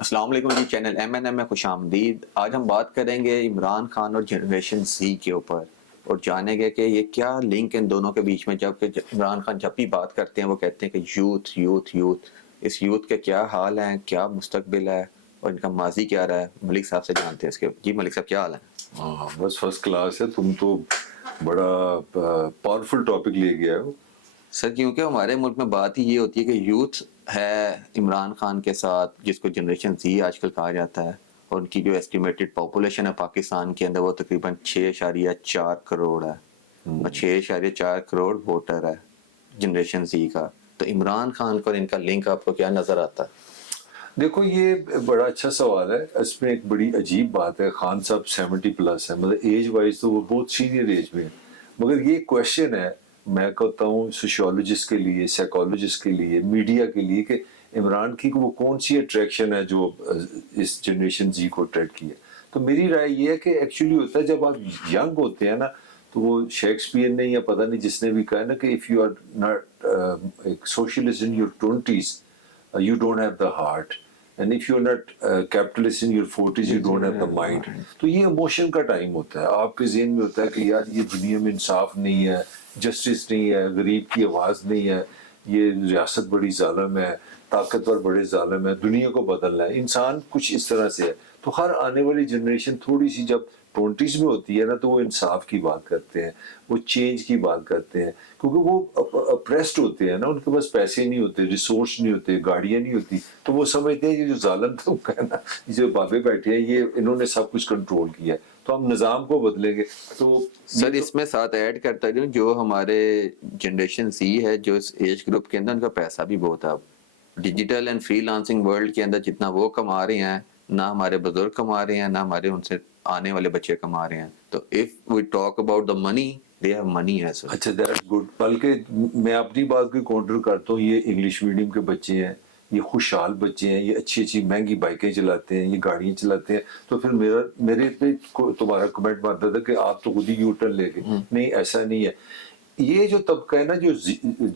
السلام علیکم جی، channel MNM میں خوش آمدید۔ آج ہم بات کریں گے عمران خان اور جنریشن زی کے اوپر، اور جانیں گے کہ یہ کیا لنک ان دونوں کے بیچ میں، جبکہ عمران خان جب بھی بات کرتے ہیں وہ کہتے ہیں کہ یوتھ یوتھ یوتھ، اس یوتھ کے کیا حال ہیں، کیا مستقبل ہے اور ان کا ماضی کیا رہا ہے۔ ملک صاحب سے جانتے ہیں اس کے۔ جی ملک صاحب، کیا حال ہے؟ ہاں بس فرسٹ کلاس ہے، تم تو بڑا پاورفل ٹاپک لے گیا ہو سر، کیونکہ ہمارے ملک میں بات ہی یہ ہوتی ہے کہ یوتھ ہے عمران خان کے ساتھ، جس کو جنریشن زی آج کل کہا جاتا ہے، اور ان کی جو ایسٹیمیٹڈ پاپولیشن ہے پاکستان کے اندر وہ تقریباً 6.4 کروڑ ہے، اور 6.4 کروڑ ووٹر ہے جنریشن زی کا۔ تو عمران خان کو اور ان کا لنک آپ کو کیا نظر آتا ہے؟ دیکھو یہ بڑا اچھا سوال ہے، اس میں ایک بڑی عجیب بات ہے۔ خان صاحب 70+ ہے، مطلب ایج وائز تو وہ بہت سینئر ایج میں ہے، مگر یہ کویشچن ہے میں کہتا ہوں سوشیولوجسٹ کے لیے، سائیکالوجسٹ کے لیے، میڈیا کے لیے، کہ عمران کی وہ کون سی اٹریکشن ہے جو اس جنریشن زی کو اٹریکٹ کی ہے۔ تو میری رائے یہ ہے کہ ایکچولی ہوتا ہے جب آپ ینگ ہوتے ہیں نا، تو وہ شیکسپیئر نے یا پتہ نہیں جس نے بھی کہا نا کہ if you are not socialist in your 20s you don't have the heart, and if you're not capitalist in your 40s you don't have the mind. تو یہ ایموشن کا ٹائم ہوتا ہے، آپ کے ذہن میں ہوتا ہے کہ یار یہ دنیا میں انصاف نہیں ہے، جسٹس نہیں ہے، غریب کی آواز نہیں ہے، یہ ریاست بڑی ظالم ہے، طاقتور بڑے ظالم ہے، دنیا کو بدلنا ہے، انسان کچھ اس طرح سے ہے۔ تو ہر آنے والی جنریشن تھوڑی سی جب 20s میں ہوتی ہے نا، تو وہ انصاف کی بات کرتے ہیں، وہ چینج کی بات کرتے ہیں، کیونکہ وہ اپریسڈ ہوتے ہیں نا، ان کے پاس پیسے نہیں ہوتے، ریسورس نہیں ہوتے، گاڑیاں نہیں ہوتی، تو وہ سمجھتے ہیں یہ جو ظالم طبقہ ہے نا، یہ جو بابے بیٹھے ہیں، یہ انہوں نے سب کچھ کنٹرول کیا ہے، تو ہم نظام کو بدلیں گے۔ تو سر اس میں ساتھ ایڈ کرتا ہوں، جو ہمارے جنریشن زی ہے، جو اس ایج گروپ کے اندر ان کا پیسہ بھی بہت ہے۔ Digital and free lancing world کے اندر جتنا وہ کما رہے ہیں، نہ ہمارے بزرگ کما رہے ہیں، نہ ہمارے ان سے آنے والے بچے کما رہے ہیں۔ تو if we talk about the money, they have money ہے سر۔ اچھا، دیٹس گڈ۔ بلکہ میں اپنی بات کو کاؤنٹر کرتا ہوں، یہ انگلش میڈیم کے بچے ہیں، یہ خوشحال بچے ہیں، یہ اچھی اچھی مہنگی بائکیں چلاتے ہیں، یہ گاڑیاں چلاتے ہیں، تو پھر میرے پہ تمہارا کمنٹ مارتا تھا کہ آپ تو خود ہی یو ٹرن لے گئے۔ نہیں، ایسا نہیں ہے۔ یہ جو طبقہ ہے نا، جو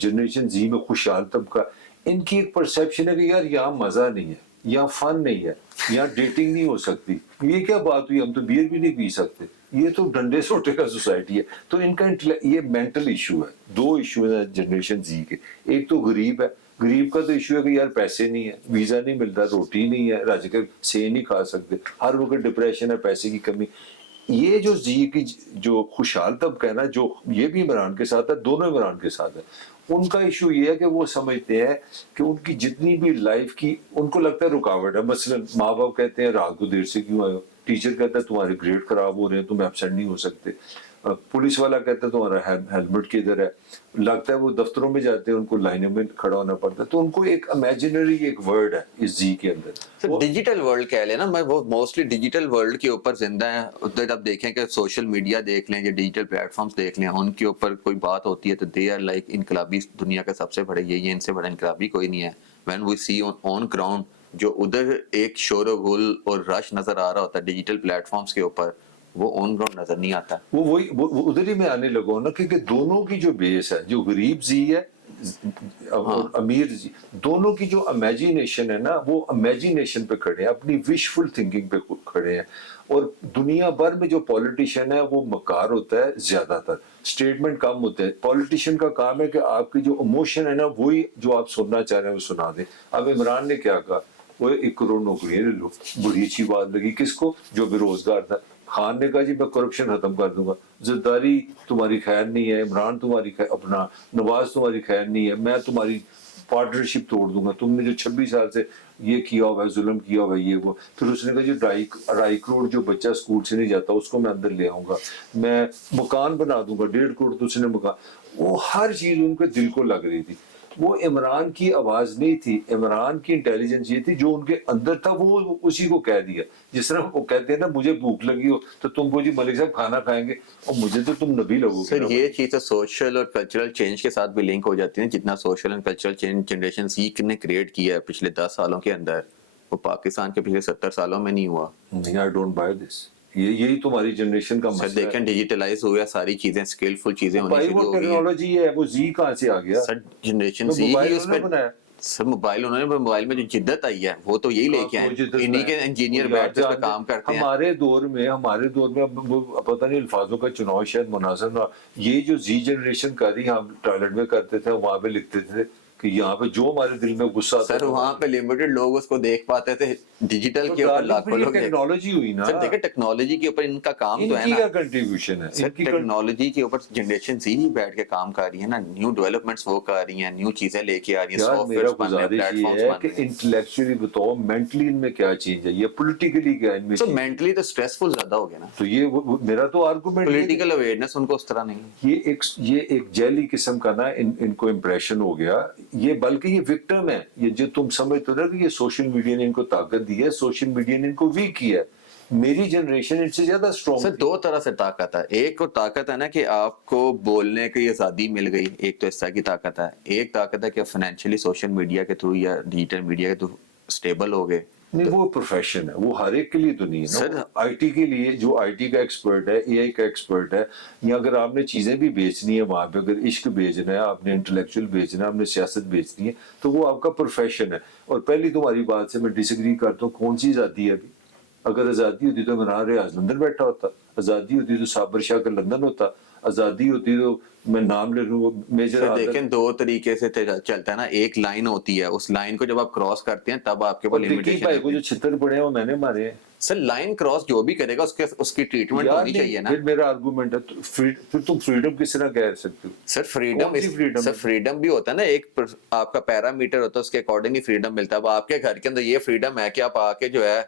جنریشن زی میں خوشحال طبقہ، ان کی ایک پرسیپشن ہے کہ یار یہاں مزہ نہیں ہے، یہاں فن نہیں ہے، یہاں ڈیٹنگ نہیں ہو سکتی۔ یہ کیا بات ہوئی، ہم تو بیئر بھی نہیں پی سکتے، یہ تو ڈنڈے سوٹے کا سوسائٹی ہے۔ تو ان کا یہ مینٹل ایشو ہے۔ دو ایشو ہیں جنریشن زی کے، ایک تو غریب ہے، غریب کا تو ایشو ہے کہ یار پیسے نہیں ہے، ویزا نہیں ملتا، روٹی نہیں ہے، رج کے سے نہیں کھا سکتے، ہر وقت ڈپریشن ہے، پیسے کی کمی۔ یہ جو زی کی جو خوشحال طبقہ ہے نا، جو یہ بھی عمران کے ساتھ ہے، دونوں عمران کے ساتھ ہے، ان کا ایشو یہ ہے کہ وہ سمجھتے ہیں کہ ان کی جتنی بھی لائف کی، ان کو لگتا ہے رکاوٹ ہے۔ مثلا ماں باپ کہتے ہیں رات کو دیر سے کیوں آئے ہو، ٹیچر کہتا ہے تمہارے گریڈ خراب ہو رہے ہیں، تم ایبسینٹ نہیں ہو سکتے، پولیس والا کہتا ہے تمہارا ہیلمٹ کدھر ہے۔ لگتا ہے وہ دفتروں میں جاتے ہیں، ان کو لائنوں میں کھڑا ہونا پڑتا ہے۔ تو ان کو ایک امیجنری ایک ورڈ ہے اس زی کے اندر، ڈیجیٹل ورلڈ کہہ لیں نا، میں وہ موسٹلی ڈیجیٹل ورلڈ کے اوپر زندہ ہیں۔ ادھر آپ دیکھیں کہ سوشل میڈیا دیکھ لیں یا ڈیجیٹل پلیٹ فارمز دیکھ لیں، ان کے اوپر کوئی بات ہوتی ہے تو دے آر لائک انقلابی، دنیا کا سب سے بڑے یہی ہے، ان سے بڑا انقلابی کوئی نہیں ہے۔ When we C on ground, جو ادھر ایک شور و غل اور رش نظر آ رہا ہوتا ہے ڈیجیٹل پلیٹ فارمز کے اوپر، وہ آن گراؤنڈ نظر نہیں آتا۔ وہ ادھر ہی میں آنے لگا ہوں نا، کیونکہ دونوں کی جو بیس ہے، جو غریب زی ہے اور امیر زی، دونوں کی جو امیجینیشن ہے نا، وہ امیجینیشن پہ کھڑے ہیں، اپنی وشفل تھنکنگ پہ کھڑے ہیں۔ اور دنیا بھر میں جو پولیٹیشین ہے وہ مکار ہوتا ہے، زیادہ تر اسٹیٹمنٹ کم ہوتے ہیں۔ پولیٹیشین کا کام ہے کہ آپ کی جو ایموشن ہے نا، وہی جو آپ سننا چاہ رہے ہیں وہ سنا دیں۔ اب عمران نے کیا کہا، وہ 1 کروڑ نوکریاں لے لو، بڑی اچھی بات لگی کس کو، جو بے روزگار تھا۔ خان نے کہا جی میں کرپشن ختم کر دوں گا، زرداری تمہاری خیر نہیں ہے، عمران تمہاری اپنا نواز تمہاری خیر نہیں ہے، میں تمہاری پارٹنرشپ توڑ دوں گا، تم نے جو 26 سال سے یہ کیا ہوا ہے، ظلم کیا ہوا ہے، یہ وہ۔ پھر اس نے کہا جی 2.5 کروڑ جو بچہ اسکول سے نہیں جاتا اس کو میں اندر لے آؤں گا، میں مکان بنا دوں گا، 1.5 کروڑ تو اس نے مکان۔ وہ ہر چیز ان کے دل کو لگ رہی تھی۔ وہ عمران کی آواز نہیں تھی، عمران کی انٹیلیجنس یہ تھی جو ان کے اندر تھا، وہ اسی کو کہہ دیا۔ جس طرح وہ کہتے ہیں نا مجھے بھوک لگی ہو تو تم کو جی ملک صاحب کھانا کھائیں گے، اور مجھے تو تم نبی لگو گے۔ سر یہ چیز سوشل اور کلچرل چینج کے ساتھ بھی لنک ہو جاتی ہے، جتنا social and cultural change generation C نے کریٹ کیا ہے پچھلے 10 سالوں کے اندر، وہ پاکستان کے پچھلے 70 سالوں میں نہیں ہوا۔ نہیں، آئی ڈونٹ بائی دس۔ یہی تمہاری جنریشن کا سر مسئلہ دیکھیں ڈیجیٹلائز ہو گیا، ساری چیزیں اسکلفل چیزیں ہونی بھائی، شروع وہ ہو گئی ہیں۔ ٹیکنالوجی ہے، وہ زی کہاں سے آ گیا؟ سر جنریشن سی موبائل ہی اس انہوں پہ نے بنایا۔ سر موبائل انہوں نے موبائل میں جو جدت آئی ہے وہ تو یہی لے کے آئے, انہی کے انجینئر بیٹھ کے اس پہ کام کرتے ہیں. ہمارے دور میں پتہ نہیں الفاظوں کا چناؤ شاید مناسب نہ, یہ جو زی جنریشن کر رہی, ہم ٹوائلٹ میں کرتے تھے, وہاں پہ لکھتے تھے کہ یہاں پہ جو ہمارے دل میں غصہ آتا سر وہاں پہ لمیٹڈ لوگ اس کو دیکھ پاتے تھے, ڈیجیٹل کے اوپر لاکھوں لوگ. ٹیکنالوجی ہوئی نا سر دیکھیں ٹیکنالوجی کے اوپر ان کا کام ان تو ہے کی نا, کیا کنٹریبیوشن ہے, سر ٹیکنالوجی کے اوپر جنریشن زی ہی بیٹھ کے کام کر رہی ہے نا, نیو ڈیولپمنٹس وہ کر رہی ہیں, نیو چیزیں لے کے آ رہی ہیں, یار سافٹ میرا ویئرز بن رہے ہیں, گزارش پلیٹ یہ فارمز ہے بن کہ رہے ہیں. انٹلیکچولی بتاؤ مینٹلی ان میں کیا چینج ہے, یہ پولیٹیکلی کیا ان میں سر مینٹلی تو اسٹریسفل زیادہ ہو گیا نا, تو یہ میرا تو آرگومنٹ پولیٹیکل اویئرنیس ان کو اس طرح نہیں ہے. یہ ایک جیلی قسم کا نا ان کو امپریشن ہو گیا, یہ بلکہ یہ وکٹم ہے, یہ جو تم سمجھتے ہو نا کہ یہ سوشل میڈیا نے ان کو طاقت دی ہے, سوشل میڈیا نے ان کو ویک کیا ہے. میری جنریشن ان سے زیادہ سر اسٹرانگ. دو طرح سے طاقت ہے, ایک کو طاقت ہے نا کہ آپ کو بولنے کی آزادی مل گئی, ایک تو اس طرح کی طاقت ہے. ایک طاقت ہے کہ فائنینشلی سوشل میڈیا کے تھرو یا ڈیجیٹل میڈیا کے تھرو اسٹیبل ہو گئے. نہیں وہ پروفیشن ہے, وہ ہر ایک کے لیے تو نہیں ہے سر نا. آئی ٹی کے لیے جو آئی ٹی کا ایکسپرٹ ہے, اے آئی کا ایکسپرٹ ہے, یا اگر آپ نے چیزیں بھی بیچنی ہے وہاں پہ, اگر عشق بیچنا ہے, آپ نے انٹلیکچوئل بیچنا ہے, آپ نے سیاست بیچنی ہے, تو وہ آپ کا پروفیشن ہے. اور پہلی تمہاری بات سے میں ڈس ایگری کرتا ہوں, کون سی آزادی ہے ابھی؟ اگر آزادی ہوتی تو عمران ریاض لندن بیٹھا ہوتا, آزادی ہوتی تو صابر شاہ کا لندن ہوتا, آزادی ہوتی تو میں نام لے لوں میجر. دیکھیں دو طریقے سے چلتا ہے نا, ایک لائن ہوتی ہے, اس لائن کو جب آپ کراس کرتے ہیں تب آپ کے پاس لمیٹیشن ہے. کو جو چھتر پڑے ہیں وہ میں نے مارے ہیں. سر لائن کراس جو بھی کرے گا اس کی ٹریٹمنٹ ہونی چاہیے نا. پھر میرا آرگومنٹ ہے, پھر تم فریڈم کس طرح کہہ سکتے ہو؟ سر فریڈم بھی ہوتا ہے نا, ایک آپ کا پیرامیٹر ہوتا ہے, اس کے اکارڈنگ ہی فریڈم ملتا ہے. اب آپ کے گھر کے اندر یہ فریڈم ہے کہ آپ آ کے جو ہے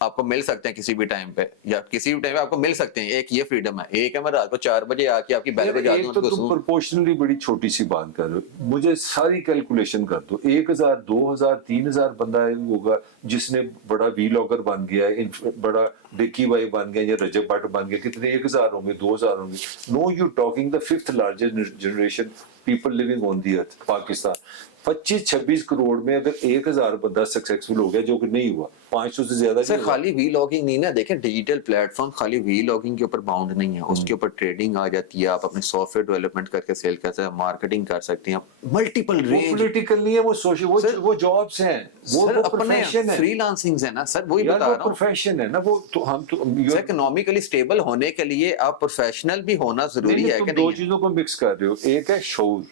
آپ کو مل سکتے ہیں کسی بھی ٹائم پہ, یا کسی بھی ٹائم پہ آپ کو مل سکتے ہیں, ایک یہ فریڈم ہے. ایک ہے میں رات کو 4 بجے آ کے آپ کی بیل بجا دوں, ایک تو تم پرپورشنلی بڑی چھوٹی سی بات کر رہے ہو, مجھے ساری کیلکولیشن کر دو, 1000 2000 3000 بندہ ہوگا جس نے بڑا وی لاگر بن گیا ہے, بڑا ڈکی بائی بن گیا, یا رجب بٹ بن گیا, کتنے 1000 ہوں گے 2000 ہوں گے. Now you talking the 5th largest generation people living on the earth Pakistan. 25-26 crore میں اگر 1000 بندہ سکسیسفل ہو گیا, جو کہ نہیں ہوا, 500 سے زیادہ. سر خالی وی لاگنگ نہیں نا, دیکھیں ڈیجیٹل پلیٹ فارم خالی وی لاگنگ کے اوپر باؤنڈ نہیں ہے, اس کے اوپر ٹریڈنگ آ جاتی ہے, آپ اپنے سافٹ ویئر ڈیولپمنٹ کر کے سیل کر سکتے ہیں, مارکیٹنگ کر سکتے ہیں, ملٹیپل رینج. پولیٹیکل نہیں ہے, وہ سوشل, وہ جابس ہیں, وہ پروفیشن ہے, فری لانسنگز ہیں نا سر, وہی بتا رہا ہوں. پروفیشن ہے نا وہ, تو ہم تو اکنامکلی اسٹیبل ہونے کے لیے آپ پروفیشنل بھی ہونا ضروری ہے کہ نہیں. دو چیزوں کو مکس کر رہے ہو, ایک ہے شعور,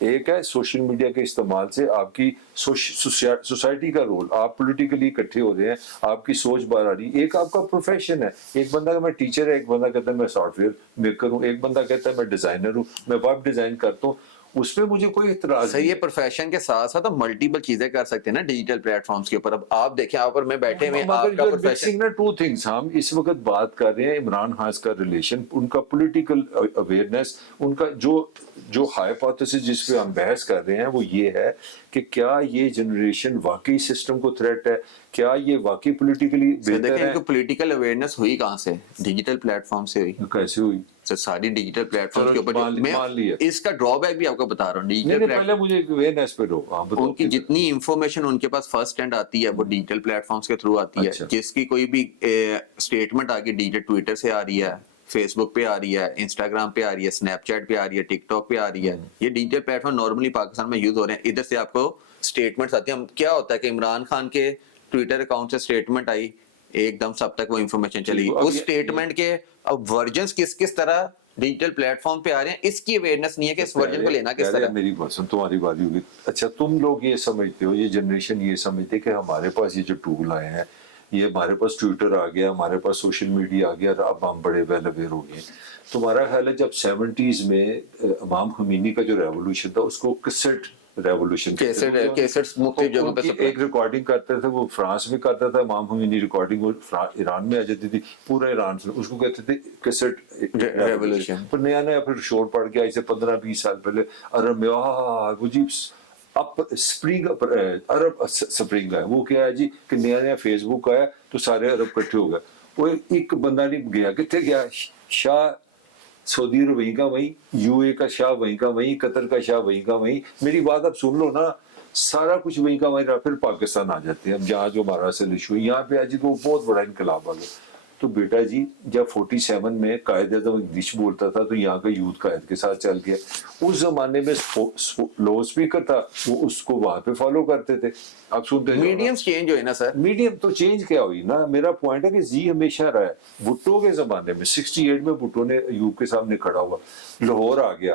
ایک ہے سوشل میڈیا کے استعمال سے آپ کی سوسائٹی کا رول, آپ پولیٹیکلی اکٹھے ہو رہے ہیں, آپ کی سوچ باہر آ رہی ہے. ایک آپ کا پروفیشن ہے, ایک بندہ کہ میں ٹیچر ہے, ایک بندہ کہتا ہے میں سافٹ ویئر میکر ہوں, ایک بندہ کہتا ہے میں ڈیزائنر ہوں, میں ویب ڈیزائن کرتا ہوں. اس میں مجھے کوئی اعتراض نہیں. یہ پروفیشن کے ساتھ ساتھ ملٹیپل چیزیں کر سکتے ہیں نا ڈیجیٹل پلیٹ فارمز کے اوپر. اب آپ دیکھیں, آپ اور میں بیٹھے ہوئے, آپ کا پروفیشن. ٹو تھنگس, ہم اس وقت بات کر رہے ہیں عمران خان کا ریلیشن, ان کا پولیٹیکل اویئرنیس, ان کا جو ہائپوتھیسس جس پہ ہم بحث کر رہے ہیں وہ یہ ہے کہ کیا یہ جنریشن واقعی سسٹم کو تھریٹ ہے, کیا یہ واقعی پولیٹیکلی دیکھیں ان کو پولیٹیکل اویئرنیس ہوئی کہاں سے, ڈیجیٹل پلیٹ فارم سے ہوئی. کیسے ہوئی سر ساری ڈیجیٹل پلیٹ فارم کے اوپر. میں اس کا ڈرا بیک بھی آپ کو بتا رہا ہوں, ڈیجیٹل پہلے مجھے اویئرنیس پہ دو, ان کی جتنی انفارمیشن ان کے پاس فرسٹ ہینڈ آتی ہے وہ ڈیجیٹل پلیٹ فارمز کے تھرو آتی ہے. جس کی کوئی بھی اسٹیٹمنٹ آگے ڈیجیٹل ٹویٹر سے آ رہی ہے, فیس بک پہ آ رہی ہے, انسٹاگرام پہ آ رہی ہے, اسنیپ چیٹ پہ آ رہی ہے, ٹک ٹاک پہ آ رہی ہے. یہ digital plate form normally Pakistan میں یوز ہو رہے ہیں. ادھر سے آپ کو اسٹیٹمنٹس آتی ہیں. کیا ہوتا ہے کہ عمران خان کے ٹویٹر اکاؤنٹ سے اسٹیٹمنٹ آئی, ایک دم سب تک وہ انفارمیشن چلی گئی. اس اسٹیٹمنٹ کے اب ورژنس کس طرح ڈیجیٹل پلیٹ فارم پہ آ رہے ہیں, اس کی اویئرنس نہیں ہے کہ اس ورژن کو لینا کس طرح. میری بات سن, تمہاری باری ہوگی. اچھا تم لوگ یہ سمجھتے ہو, یہ جنریشن یہ سمجھتے کہ ہمارے پاس یہ جو ٹول آئے ہیں, یہ ہمارے پاس ٹویٹر آ گیا, ہمارے پاس سوشل میڈیا آ گیا, اب ہم بڑے ویل اویئر ہو گئے. تمہارا خیال ہے جب 70s میں امام خمینی کا جو ریولوشن تھا, اس کو کیسٹ ریولوشن, کیسٹس مختلف جگہوں پہ ایک ریکارڈنگ کرتے تھے, وہ فرانس میں کرتا تھا امام خمینی ریکارڈنگ, وہ ایران میں آ جاتی تھی, پورا ایران سے, اس کو کہتے تھے کیسٹ ریولوشن. پھر نیا پھر شور پڑ گیا اسے 15-20 سال پہلے عرب میں, وہ جی اب اسپرنگ, عرب اسپرنگ ہے. وہ کیا ہے جی کہ نیا فیس بک آیا تو سارے عرب کٹھے ہو گئے. وہ ایک بندہ نہیں گیا, کتنے گیا, شاہ سعودی عرب وہیں کا وہیں, یو اے کا شاہ وہیں کا وہیں, قطر کا شاہ وہیں کا وہیں. میری بات اب سن لو نا, سارا کچھ وہیں کا وہیں رہا. پھر پاکستان آ جاتے ہیں, اب جہاں جو ہمارا اصل ایشو ہے یہاں پہ آج تو بہت بڑا انقلاب آ گیا. تو بیٹا جی جب 47 میں قائد اعظم انگلش بولتا تھا تو یہاں کا یوتھ قائد کے ساتھ چل گیا. اس زمانے میں لاؤڈ اسپیکر تھا, وہ اس کو وہاں پہ فالو کرتے تھے. آپ سنتے میڈیمز چینج ہوئے نا سر. میڈیم تو چینج کیا ہوئی نا, میرا پوائنٹ ہے کہ زی ہمیشہ رہا ہے. بھٹو کے زمانے میں 68 میں بھٹو نے ایوب کے سامنے کھڑا ہوا, لاہور آ گیا,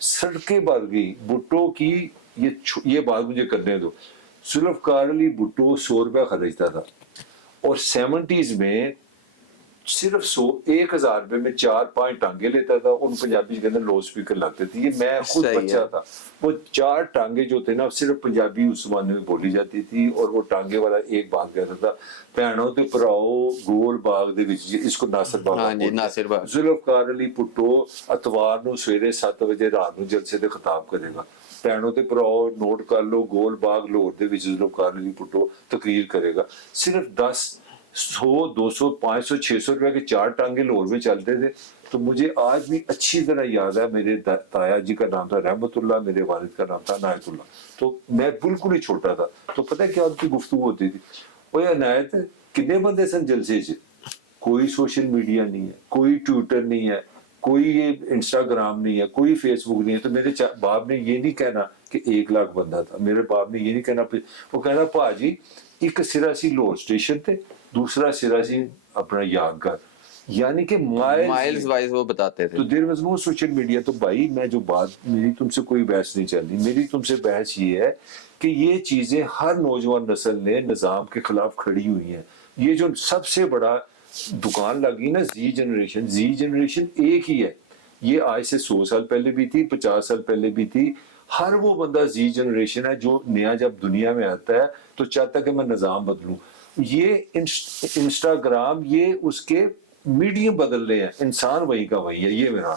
سڑکیں بھر گئی بھٹو کی. یہ بات مجھے کرنے دو. ذوالفقار علی بھٹو 100 روپے خرچتا تھا, اور 70s میں صرف 1000 روپے میں 4-5 ٹانگے لیتا تھا. ان پنجابی کے اندر لاؤڈ اسپیکر لگتے تھے. یہ میں خود بچہ تھا, وہ 4 ٹانگے جو تھے نا صرف پنجابی اس زمانے میں بولی جاتی تھی, اور وہ ٹانگے والا ایک بات کہتا تھا, بھینوں تے پراؤ گول باغ دے وچ, اس کو ناصر باغ. ہاں جی, ناصر باغ. ذوالفقار علی بھٹو اتوار نو سویرے 7 بجے رات نو جلسے تے خطاب کرے گا. بھینوں تے پراؤ نوٹ کر لو, گول باغ لاہور دے وچ ذوالفقار علی بھٹو تقریر کرے گا. صرف 10 100 200 500 600 روپے کے 4 ٹانگے لاہور میں چلتے تھے. تو مجھے آج بھی اچھی طرح یاد ہے, میرے تایا جی کا نام تھا رحمت اللہ, میرے والد کا نام تھا عنایت اللہ. تو میں بالکل ہی چھوٹا تھا, تو پتہ کیا ان کی گفتگو ہوتی تھی, اوے عنایت کتنے بندے سن جلسے چ, کوئی سوشل میڈیا نہیں ہے, کوئی ٹویٹر نہیں ہے, کوئی یہ انسٹاگرام نہیں ہے, کوئی فیس بک نہیں ہے. تو میرے باپ نے یہ نہیں کہنا کہ 1 لاکھ بندہ تھا, میرے باپ نے یہ نہیں کہنا, وہ کہنا پا جی ایک سرا سی لاہور اسٹیشن تھے, دوسرا سرا سی اپنا یادگار, یعنی کہ مائلز وائز وہ بتاتے تھے. تو there was no social media. تو بھائی میں جو بات, میری تم سے کوئی بحث نہیں چل رہی, میری تم سے بحث یہ ہے کہ یہ چیزیں ہر نوجوان نسل نے نظام کے خلاف کھڑی ہوئی ہیں. یہ جو سب سے بڑا دکان لگی نا زی جنریشن ایک ہی ہے. یہ آج سے 100 سال پہلے بھی تھی, 50 سال پہلے بھی تھی. ہر وہ بندہ زی جنریشن ہے جو نیا جب دنیا میں آتا ہے تو چاہتا ہے کہ میں نظام بدلوں. یہ انسٹاگرام یہ اس کے میڈیم بدل رہے ہیں, انسان وہی کا وہی ہے. یہ میرا